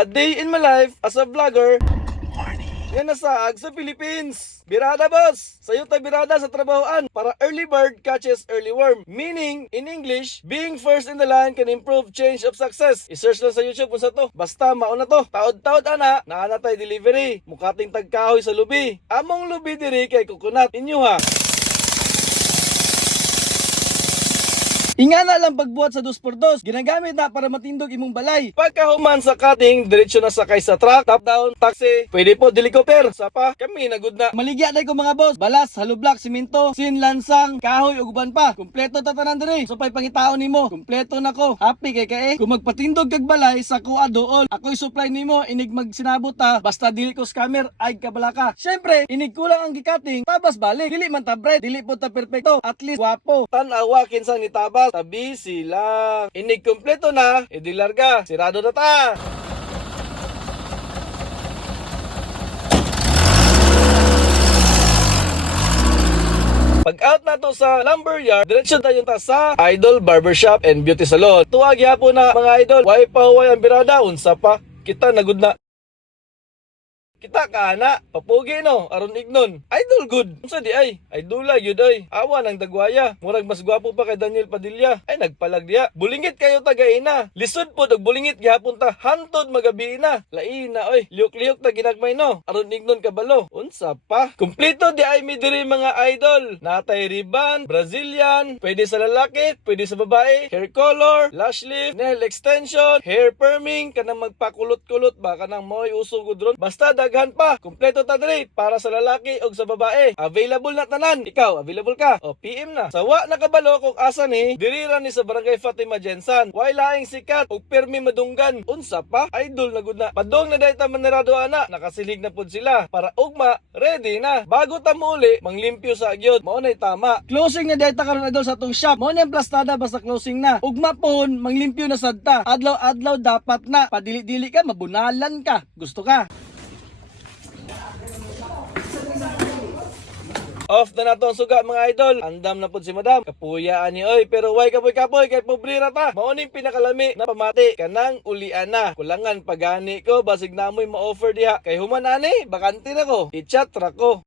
A day in my life as a vlogger. Yan nasaag sa Philippines. Birada boss! Sayo ta birada sa trabahoan para early bird catches early worm. Meaning, in English, being first in the line can improve change of success. I-search lang sa YouTube kung sa to. Basta mauna to. Taod-taod ana, naana tay delivery. Mukating tagkahoy sa lubi. Among lubi diri kay coconut. Inyo ha. Inga na lang pagbuhat sa 2x2. Ginagamit na para matindog imong balay. Pagkahuman sa cutting, diretso na sakay sa truck, top down, taxi, pwede po helicopter. Sapa, kami nagud na. Maligya day ko mga boss. Balas, hollow block, simento, sin, lansang, kahoy, uguban pa. Kompleto tatanan diri. So pay pangitaon nimo. Kompleto na ko. Happy kay kae. Kung magpatindog kag balay sa kuha dool, ako'y supply nimo inig magsinabot ta. Basta dili ko scammer ay kabalaka. Syempre, inig kulang ang gikating, tabas balik. Dili man ta bread, dili po ta perpekto. At least wapo. Tan-awa kinsang ni tabas. Tabi sila. Inig kompleto na, edi larga. Sirado na ta. Pag-out na to sa lumberyard, diretso tayo ta sa Idol Barbershop and Beauty Salon. Tuwag yapon na mga idol. Way pa huway ang birada. Unsa pa? Kita nagud na. Kita ka na, papugi no, aron ignon. Idol good. Unsa di ay? Idol gyud ay. Awa ng dagwaya. Murag mas gwapo pa kay Daniel Padilla. Ay nagpalag diya. Bulingit kayo tagaina. Lisod po og bulingit gihapon ta. Hantod magabi na. Laina oy. Liyok-liyok ta ginagmay no. Aron ignon kabalo. Unsa pa? Kumpleto di ay mi diri mga idol. Natay ribbon, Brazilian, pwede sa lalaki, pwede sa babae, hair color, lash lift, nail extension, hair perming, kanang magpakulot-kulot ba kanang moy usog gudron. Basta daghan pa. Kumpleto ta diri para sa lalaki ug sa babae. Available na tanan. Ikaw, available ka? O PM na. Sawa nakabalo kung asa ni diri ra ni sa Barangay Fatima Jensan. Way laing sikat ug permi madunggan. Unsa pa? Idol na gud na. Padong na dayta manarado ana. Nakasilig na pud sila para ugma ready na. Bago ta mouli, manglimpyo sa agyod. Mao nay tama. Closing na dayta karon idol sa atong shop. Mao na plastada basta closing na. Ugma pon manglimpyo na sadta. Adlaw-adlaw dapat na. Padili-dili ka, mabunalan ka. Gusto ka? Off na nato ang suga mga idol. Andam na pud si madam. Kapuyaan ni oy. Pero way kapoy-kapoy kay pobre ra ta. Mao ning pinakalami na pamati kanang ulian na. Kulangan pagani ko basig namoy ma-offer diha. Kay human ani, bakante na ko. I-chat ra ko.